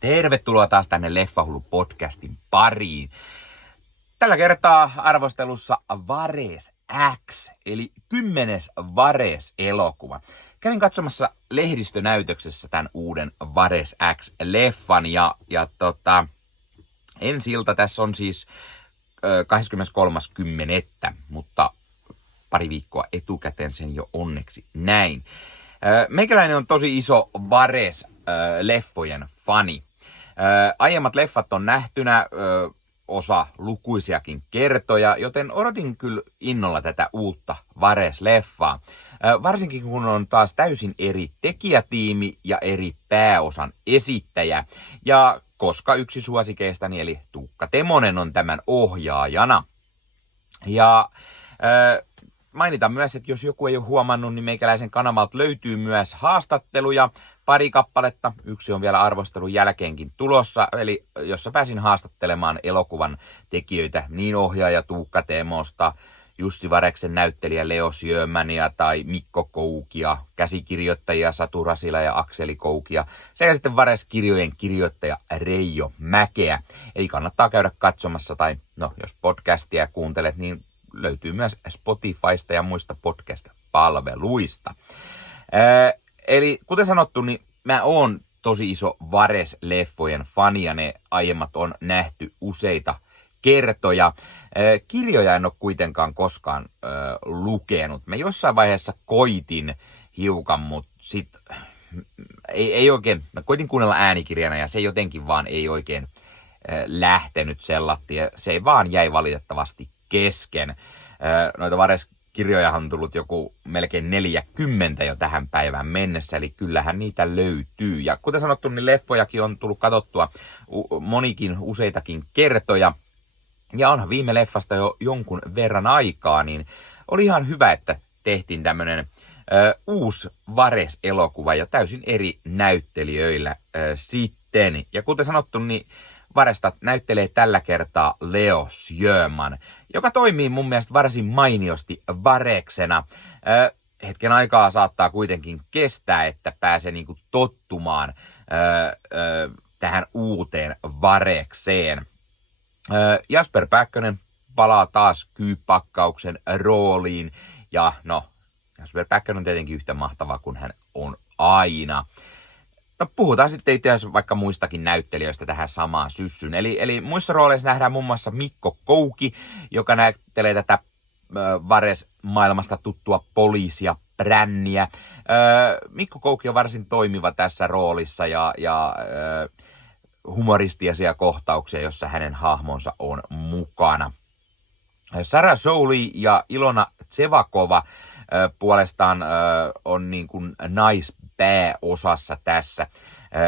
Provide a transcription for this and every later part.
Tervetuloa taas tänne Leffahullu podcastin pariin. Tällä kertaa arvostelussa Vares X, eli 10. Vares-elokuva. Kävin katsomassa lehdistönäytöksessä tämän uuden Vares X-leffan ja ensi ilta tässä on siis 23.10., mutta pari viikkoa etukäteen sen jo onneksi näin. Meikäläinen on tosi iso Vares-leffojen fani. Aiemmat leffat on nähtynä, osa lukuisiakin kertoja, joten odotin kyllä innolla tätä uutta Vares-leffaa. Varsinkin kun on taas täysin eri tekijätiimi ja eri pääosan esittäjä. Ja koska yksi suosikeistani eli Tuukka Temonen on tämän ohjaajana. Ja mainitan myös, että jos joku ei ole huomannut, niin meikäläisen kanavalta löytyy myös haastatteluja, pari kappaletta. Yksi on vielä arvostelun jälkeenkin tulossa, eli jossa pääsin haastattelemaan elokuvan tekijöitä, niin ohjaaja Tuukka Temosta, Jussi Vareksen näyttelijä Leo Sjömania tai Mikko Koukia, käsikirjoittajia Satu Rasila ja Akseli Koukia sekä sitten Vares-kirjojen kirjoittaja Reijo Mäkeä. Eli kannattaa käydä katsomassa tai jos podcastia kuuntelet, niin löytyy myös Spotifysta ja muista podcast-palveluista. Eli kuten sanottu, niin mä oon tosi iso Vares-leffojen fani ja ne aiemmat on nähty useita kertoja. Kirjoja en ole kuitenkaan koskaan lukenut. Mä jossain vaiheessa koitin hiukan, mutta sit ei oikein, mä koitin kuunnella äänikirjana ja se jotenkin vaan ei oikein lähtenyt sellatti ja se vaan jäi valitettavasti kesken. Noita Vares-kirjojahan on tullut joku melkein 40 jo tähän päivään mennessä, eli kyllähän niitä löytyy. Ja kuten sanottu, niin leffojakin on tullut katsottua useitakin kertoja. Ja onhan viime leffasta jo jonkun verran aikaa, niin oli ihan hyvä, että tehtiin tämmönen uusi Vares-elokuva ja täysin eri näyttelijöillä sitten. Ja kuten sanottu, niin Varesta näyttelee tällä kertaa Leo Sjöman, joka toimii mun mielestä varsin mainiosti Vareksena. Hetken aikaa saattaa kuitenkin kestää, että pääsee niinku tottumaan tähän uuteen Varekseen. Jasper Päkkönen palaa taas kyypakkauksen rooliin ja Jasper Päkkönen on tietenkin yhtä mahtava kuin hän on aina. Puhutaan sitten itse asiassa vaikka muistakin näyttelijöistä tähän samaan syssyyn. Eli muissa rooleissa nähdään muun muassa Mikko Kouki, joka näyttelee tätä Vares-maailmasta tuttua poliisia Bränniä. Mikko Kouki on varsin toimiva tässä roolissa ja humoristisia kohtauksia, jossa hänen hahmonsa on mukana. Sarah Jolie ja Ilona Tsevakova puolestaan on niin kuin naispääosassa tässä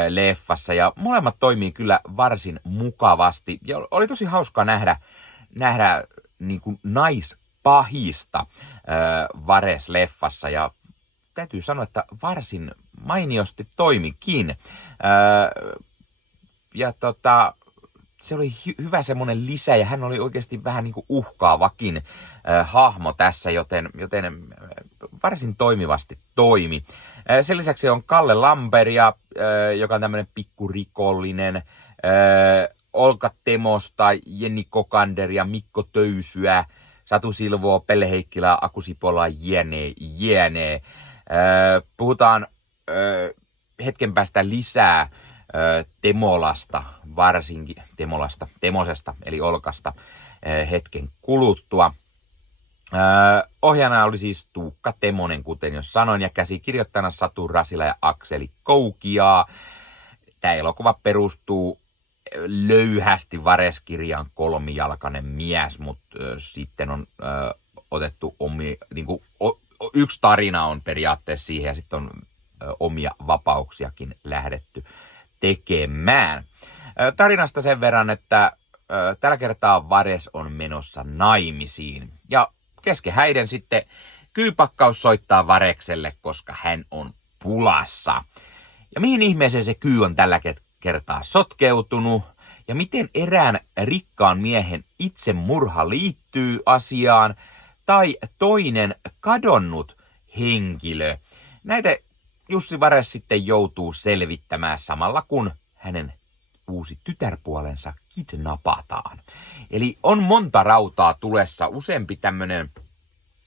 leffassa ja molemmat toimii kyllä varsin mukavasti ja oli tosi hauskaa nähdä niin kuin naispahista Vares-leffassa ja täytyy sanoa, että varsin mainiosti toimikin. Ja se oli hyvä semmoinen lisä ja hän oli oikeasti vähän niin kuin uhkaavakin hahmo tässä, joten varsin toimivasti toimi. Sen lisäksi on Kalle Lamberia, joka on tämmöinen pikkurikollinen, Olka Temosta, Jenni Kokanderia, Mikko Töysyä, Satu Silvoa, Pelle Heikkilää, Aku Sipolaa, jne. Puhutaan hetken päästä lisää Temolasta, varsinkin Temosesta, eli Olkasta hetken kuluttua. Ohjaajana oli siis Tuukka Temonen, kuten jo sanoin, ja käsikirjoittajana Satu Rasila ja Akseli Koukia. Tämä elokuva perustuu löyhästi Vares-kirjaan Kolmijalkainen mies, mutta sitten on otettu yksi tarina on periaatteessa siihen ja sitten on omia vapauksiakin lähdetty tekemään. Tarinasta sen verran, että tällä kertaa Vares on menossa naimisiin. Ja kesken häiden sitten kyypakkaus soittaa Varekselle, koska hän on pulassa. Ja mihin ihmeeseen se kyy on tällä kertaa sotkeutunut? Ja miten erään rikkaan miehen itsemurha liittyy asiaan? Tai toinen kadonnut henkilö? Näitä Jussi Vares sitten joutuu selvittämään samalla kun hänen uusi tytärpuolensa kidnapataan. Eli on monta rautaa tulessa, useampi tämmönen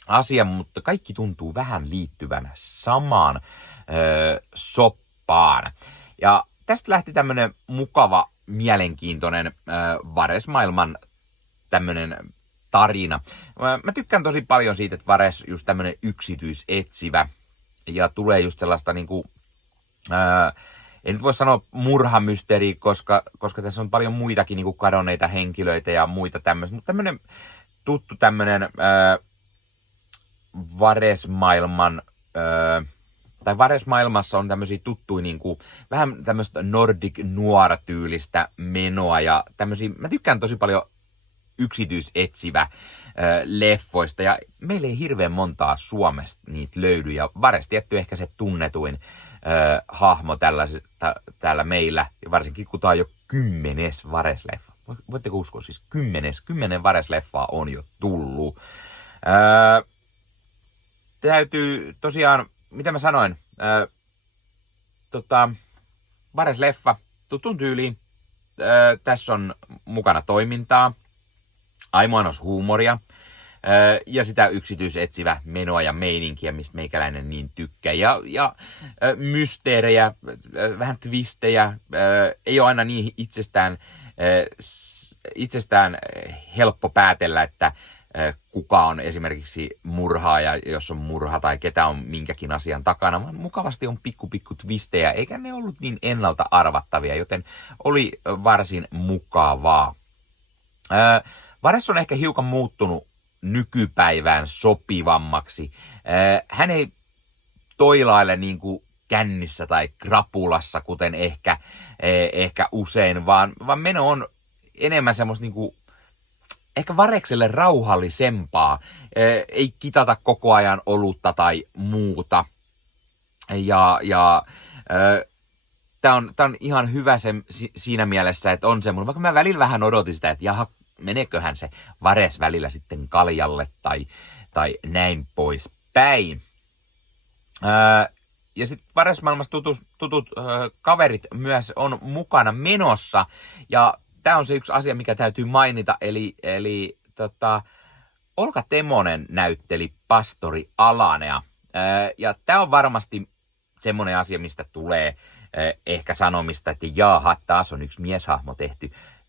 asia, mutta kaikki tuntuu vähän liittyvän samaan soppaan. Ja tästä lähti tämmönen mukava, mielenkiintoinen Vares-maailman tämmönen tarina. Mä tykkään tosi paljon siitä, että Vares just tämmönen yksityisetsivä ja tulee just sellaista niinku, en nyt voi sanoa murhamysteeri, koska tässä on paljon muitakin niinku kadonneita henkilöitä ja muita tämmöistä, mutta tämmönen tuttu tämmönen Vares-maailman tai Vares-maailmassa on tämmöisiä tuttuja niinku, vähän tämmöistä Nordic Noir-tyylistä menoa ja tämmöisiä, mä tykkään tosi paljon yksityisetsivä leffoista ja meillä ei hirveän montaa Suomesta niitä löydy ja Vares tietty ehkä se tunnetuin hahmo täällä meillä ja varsinkin kun tää on jo 10. Vares-leffa. Voitteko uskoa siis 10 Vares-leffaa on jo tullut. Täytyy tosiaan, mitä mä sanoin, Vares-leffa tutun tyyliin. Tässä on mukana toimintaa, aimoanos huumoria ja sitä yksityisetsivä menoa ja meininkiä, mistä meikäläinen niin tykkää. Ja mysteerejä, vähän twistejä, ei ole aina niin itsestään helppo päätellä, että kuka on esimerkiksi murhaaja, jos on murha tai ketä on minkäkin asian takana, vaan mukavasti on pikku twistejä, eikä ne ollut niin ennalta arvattavia, joten oli varsin mukavaa. Vares on ehkä hiukan muuttunut nykypäivään sopivammaksi. Hän ei toilaile niin kuin kännissä tai krapulassa, kuten ehkä usein, vaan meno on enemmän semmoista niin kuin ehkä Varekselle rauhallisempaa. Ei kitata koko ajan olutta tai muuta. Tää on ihan hyvä siinä mielessä, että on semmoinen, vaikka mä välillä vähän odotin sitä, että jaha, meneköhän se Vares välillä sitten kaljalle tai näin pois päin. Ja sitten Vares-maailmassa tutut kaverit myös on mukana menossa. Ja tämä on se yksi asia, mikä täytyy mainita. Eli Olka Temonen näytteli pastori Alanea. Ja tämä on varmasti semmoinen asia, mistä tulee ehkä sanomista, että jaaha, taas on yksi mieshahmo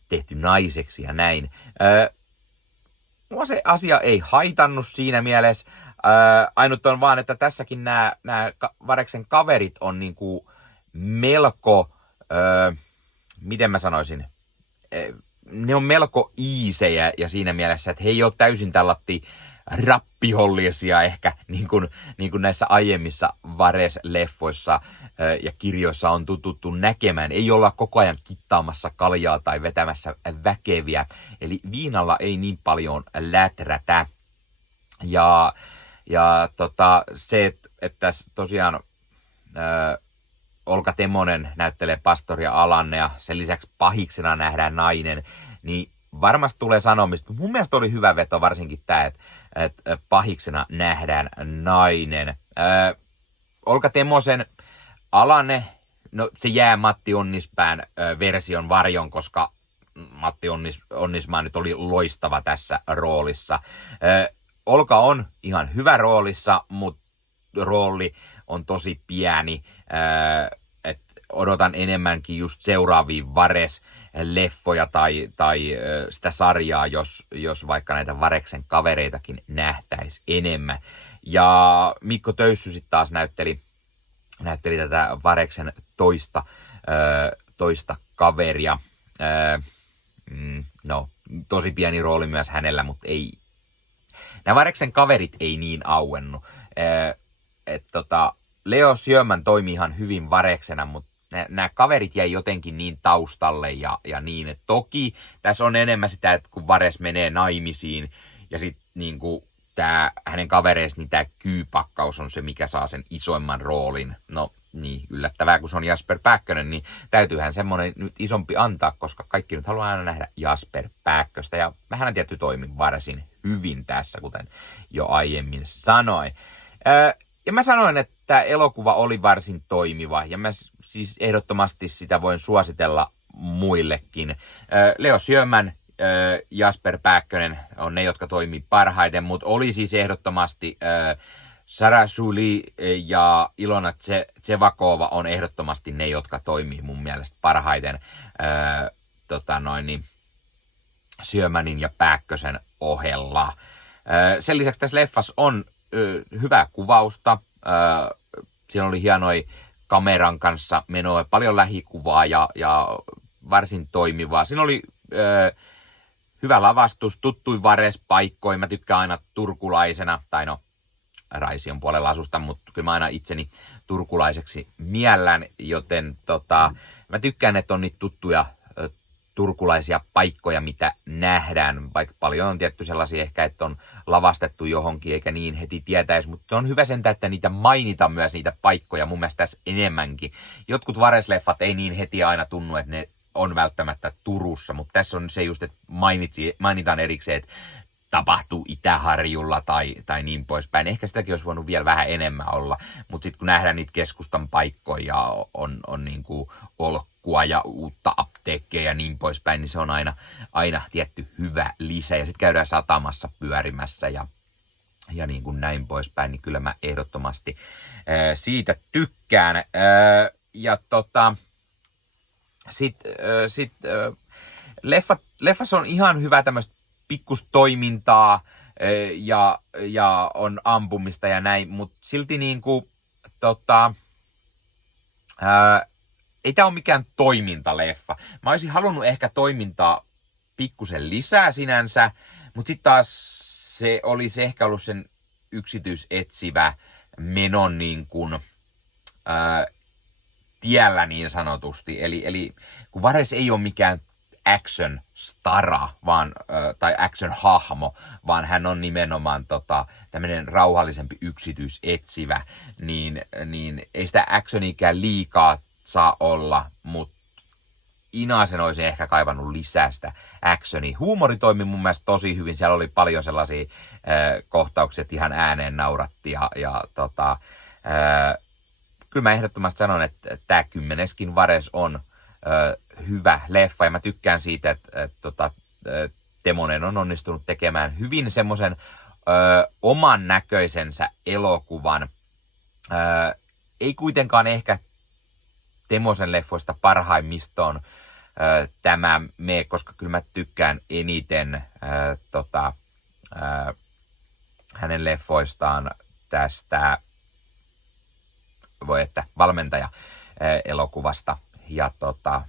tehty naiseksi ja näin. Mua se asia ei haitannut siinä mielessä. Ainut on vaan, että tässäkin nämä Vareksen kaverit on niinku melko, miten mä sanoisin, ne on melko iisejä ja siinä mielessä, että he ei ole täysin tällatti rappihollisia ehkä, niin kuin näissä aiemmissa Vares-leffoissa ja kirjoissa on tututtu näkemään. Ei olla koko ajan kittaamassa kaljaa tai vetämässä väkeviä, eli viinalla ei niin paljon läträtä. Ja se, että tosiaan Olka Temonen näyttelee pastoria Alanne ja sen lisäksi pahiksena nähdään nainen, niin varmasti tulee sanomista. Mun mielestä oli hyvä veto varsinkin tämä, että pahiksena nähdään nainen. Olka Temosen Alanne, no se jää Matti Onnispään version varjon, koska Matti Onnismaa nyt oli loistava tässä roolissa. Olka on ihan hyvä roolissa, mutta rooli on tosi pieni. Odotan enemmänkin just seuraavia Vares-leffoja tai sitä sarjaa, jos vaikka näitä Vareksen kavereitakin nähtäisi enemmän. Ja Mikko Töyssy sitten taas näytteli tätä Vareksen toista kaveria. No, tosi pieni rooli myös hänellä, mutta ei. Nämä Vareksen kaverit ei niin auennut. Leo Sjöman toimi ihan hyvin Vareksena, mutta nämä kaverit jäi jotenkin niin taustalle ja niin. Et toki tässä on enemmän sitä, että kun Vares menee naimisiin ja sitten niinku hänen kavereissa, niin tämä kyypakkaus on se, mikä saa sen isoimman roolin. No niin, yllättävää, kun se on Jasper Pääkkönen, niin täytyyhän semmoinen nyt isompi antaa, koska kaikki nyt haluaa aina nähdä Jasper Pääkköstä. Ja hän tietty toimi varsin hyvin tässä, kuten jo aiemmin sanoin. Ja mä sanoin, että elokuva oli varsin toimiva ja mä siis ehdottomasti sitä voin suositella muillekin. Leo Sjöman, Jasper Pääkkönen on ne, jotka toimii parhaiten, mutta oli siis ehdottomasti Sara Suli ja Ilona Tsevakova on ehdottomasti ne, jotka toimii mun mielestä parhaiten Sjömanin ja Pääkkösen ohella. Sen lisäksi tässä leffassa on hyvää kuvausta. Siinä oli hienoi kameran kanssa menoa, paljon lähikuvaa ja varsin toimivaa. Siinä oli hyvä lavastus, tuttuin Vares-paikkoja. Mä tykkään aina turkulaisena, tai no Raision puolella asusta, mutta kyllä mä aina itseni turkulaiseksi miellän, joten mä tykkään, että on niitä tuttuja turkulaisia paikkoja, mitä nähdään, vaikka paljon on tietty sellaisia ehkä, että on lavastettu johonkin eikä niin heti tietäisi, mutta on hyvä sentään, että niitä mainitaan myös niitä paikkoja, mun mielestä tässä enemmänkin. Jotkut Vares-leffat ei niin heti aina tunnu, että ne on välttämättä Turussa, mutta tässä on se just, että mainitaan erikseen, että tapahtuu Itä-Harjulla tai niin poispäin. Ehkä sitäkin olisi voinut vielä vähän enemmän olla, mutta sitten kun nähdään niitä keskustan paikkoja, on niin kuin Olkkua ja uutta apteekkia ja niin poispäin, niin se on aina tietty hyvä lisä. Ja sitten käydään satamassa pyörimässä ja niin kuin näin poispäin, niin kyllä mä ehdottomasti siitä tykkään. Leffassa on ihan hyvä tämmöistä pikkustoimintaa ja on ampumista ja näin, mutta silti niinku ei tää ole mikään toimintaleffa. Mä olisin halunnut ehkä toimintaa pikkusen lisää sinänsä, mutta sitten taas se olisi ehkä ollut sen yksityisetsivä menon niin kuin, tiellä niin sanotusti. Eli kun Vares ei ole mikään action stara, tai action hahmo, vaan hän on nimenomaan tämmöinen rauhallisempi yksityisetsivä, niin ei sitä actionikään liikaa saa olla, mutta Inasen olisi ehkä kaivannut lisää sitä actionia. Huumori toimi mun mielestä tosi hyvin, siellä oli paljon sellaisia kohtauksia, että ihan ääneen nauratti kyllä mä ehdottomasti sanon, että tämä 10. Vares on hyvä leffa ja mä tykkään siitä, että Temonen on onnistunut tekemään hyvin semmoisen oman näköisensä elokuvan. Ei kuitenkaan ehkä Temosen leffoista parhaimmistoon tämä mene, koska kyllä mä tykkään eniten hänen leffoistaan tästä valmentaja elokuvasta. Ja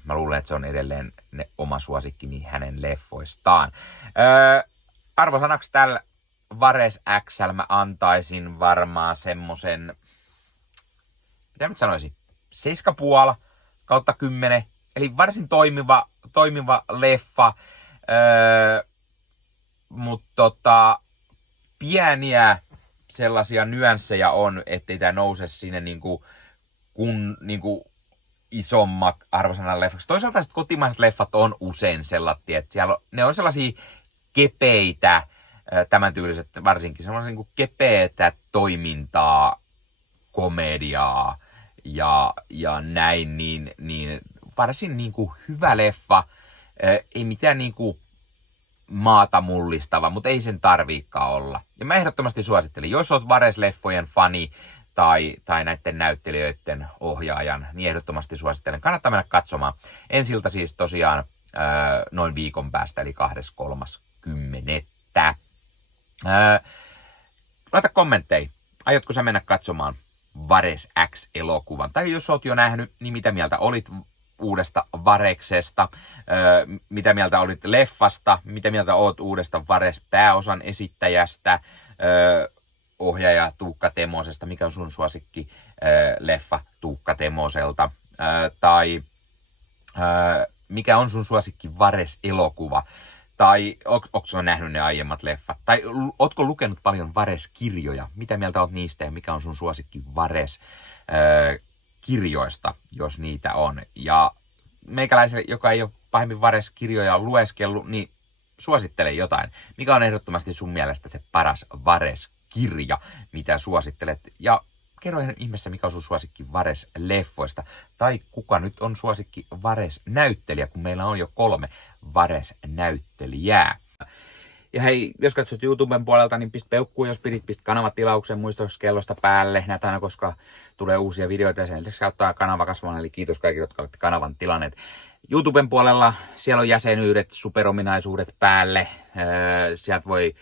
mä luulen, että se on edelleen oma suosikkini hänen leffoistaan. Arvosanaksi tällä Vares X:llä mä antaisin varmaan semmosen, mitä mä sanoisin, 7,5/10. Eli varsin toimiva leffa. Mutta pieniä sellaisia nyansseja on, ettei tää nouse sinne niinku isommat arvosanan leffaksi. Toisaalta sitten kotimaiset leffat on usein sellaisia, että ne on sellaisia kepeitä, tämän tyyliset varsinkin, sellaisia niin kuin kepeätä toimintaa, komediaa ja näin, niin varsin niin kuin hyvä leffa, ei mitään niin kuin maata mullistava, mutta ei sen tarviikaan olla. Ja mä ehdottomasti suosittelen, jos oot Vares-leffojen fani, tai näiden näyttelijöiden ohjaajan, niin ehdottomasti suosittelen. Kannattaa mennä katsomaan. Ensiltä siis tosiaan noin viikon päästä, eli 23.10. Laita kommentteja. Aiotko sä mennä katsomaan Vares X-elokuvan? Tai jos oot jo nähnyt, niin mitä mieltä olit uudesta Vareksesta? Mitä mieltä olit leffasta? Mitä mieltä oot uudesta Vares-pääosan esittäjästä? Ohjaaja Tuukka Temosesta, mikä on sun suosikki leffa Tuukka Temoselta, tai mikä on sun suosikki Vares-elokuva, tai ootko sä nähnyt ne aiemmat leffat, tai ootko lukenut paljon Vares-kirjoja, mitä mieltä oot niistä ja mikä on sun suosikki Vares-kirjoista, jos niitä on, ja meikäläiselle, joka ei ole pahemmin Vares-kirjoja lueskellut, niin suosittele jotain, mikä on ehdottomasti sun mielestä se paras Vares-kirja, mitä suosittelet, ja kerro ihmeessä, mikä on sun suosikki Vares-leffoista. Tai kuka nyt on suosikki Vares-näyttelijä, kun meillä on jo 3 Vares-näyttelijää. Ja hei, jos katsot YouTuben puolelta, niin pistä peukkuu, jos pist kanavatilauksen muistokellosta päälle. Näitä aina, koska tulee uusia videoita ja sen lisäksi auttaa kanava kasvamaan. Eli kiitos kaikille, jotka olette kanavan tilanneet. YouTuben puolella siellä on jäsenyydet, superominaisuudet päälle. Sieltä voi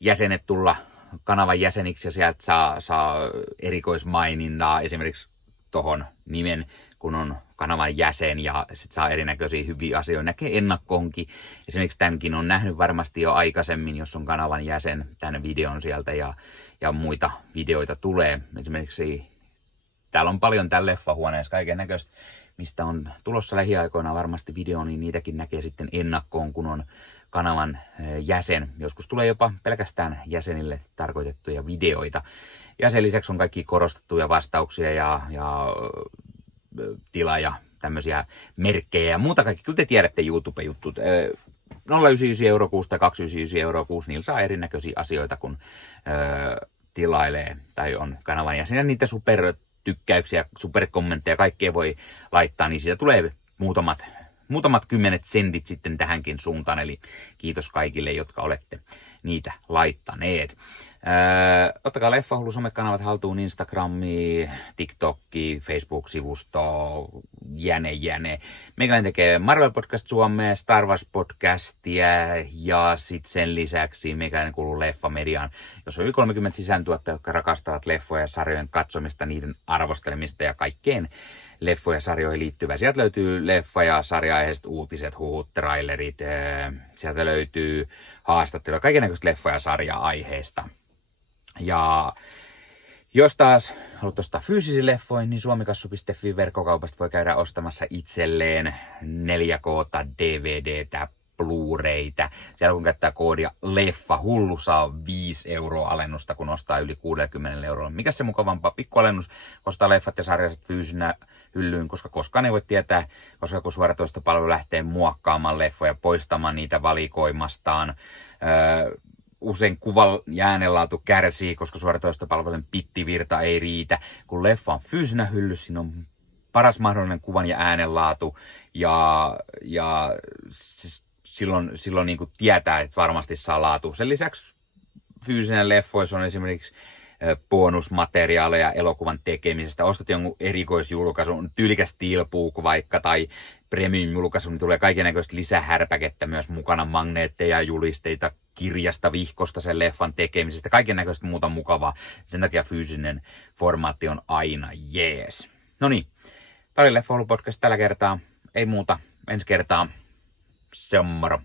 jäsenet tulla kanavan jäseniksi ja sieltä saa erikoismainintaa esimerkiksi tohon nimen, kun on kanavan jäsen ja sit saa erinäköisiä hyviä asioita. Näkee ennakkoonkin. Esimerkiksi tämänkin on nähnyt varmasti jo aikaisemmin, jos on kanavan jäsen, tämän videon sieltä ja muita videoita tulee. Esimerkiksi täällä on paljon täällä leffahuoneessa kaiken näköistä, mistä on tulossa lähiaikoina varmasti video, niin niitäkin näkee sitten ennakkoon, kun on kanavan jäsen. Joskus tulee jopa pelkästään jäsenille tarkoitettuja videoita. Ja sen lisäksi on kaikki korostettuja vastauksia ja tila ja tämmöisiä merkkejä ja muuta kaikki. Kyllä te tiedätte YouTube-juttut. 0,99 € kuussa tai 2,99 € kuussa, niillä saa erinäköisiä asioita, kun tilailee tai on kanavan jäsen. Ja niitä supertykkäyksiä, superkommentteja, kaikkea voi laittaa, niin siitä tulee muutamat kymmenet sentit sitten tähänkin suuntaan, eli kiitos kaikille, jotka olette niitä laittaneet. Ottakaa Leffahullu somekanavat haltuun, Instagrami, TikTokki, Facebook-sivusto, jäne. Meikäläinen tekee Marvel Podcast Suomea, Star Wars Podcastia ja sitten sen lisäksi meikäläinen kuuluu Leffamediaan, jos on yli 30 sisältöä, jotka rakastavat leffoja ja sarjojen katsomista, niiden arvostelemista ja kaikkeen leffoja ja sarjoihin liittyvää. Sieltä löytyy leffa- ja sarja-aiheiset uutiset, huhut, trailerit, sieltä löytyy haastatteluja, kaikennäköistä leffa- ja sarja-aiheesta. Ja jos taas haluat ostaa fyysisiä leffoja, niin suomikassu.fi verkkokaupasta voi käydä ostamassa itselleen 4K DVDtä, Blu-raytä. Siellä kun käyttää koodia Leffahullu, saa 5 € alennusta, kun ostaa yli 60 €. Mikä se mukavampaa? Pikkualennus, ostaa leffat ja sarjaiset fyysinä hyllyyn, koska koskaan ei voi tietää, koska kun suoratoistopalvelu lähtee muokkaamaan leffoja, poistamaan niitä valikoimastaan. Usein kuvan ja äänenlaatu kärsii, koska suoratoistopalvelun pittivirta ei riitä. Kun leffa on fyysinä hyllyssä, siinä on paras mahdollinen kuvan ja äänenlaatu ja silloin niin kuin tietää, että varmasti saa laatu. Sen lisäksi fyysinen leffoissa on esimerkiksi bonusmateriaaleja elokuvan tekemisestä. Ostat jonkun erikoisjulkaisun, tyylikäs steelbook vaikka tai premium-julkaisu, niin tulee kaikennäköistä lisähärpäkettä myös mukana, magneetteja, julisteita, kirjasta, vihkosta sen leffan tekemisestä, kaikennäköistä muuta mukavaa. Sen takia fyysinen formaatti on aina jees. No niin, tää oli Leffahullu podcast tällä kertaa. Ei muuta, ensi kertaa. Se on moro.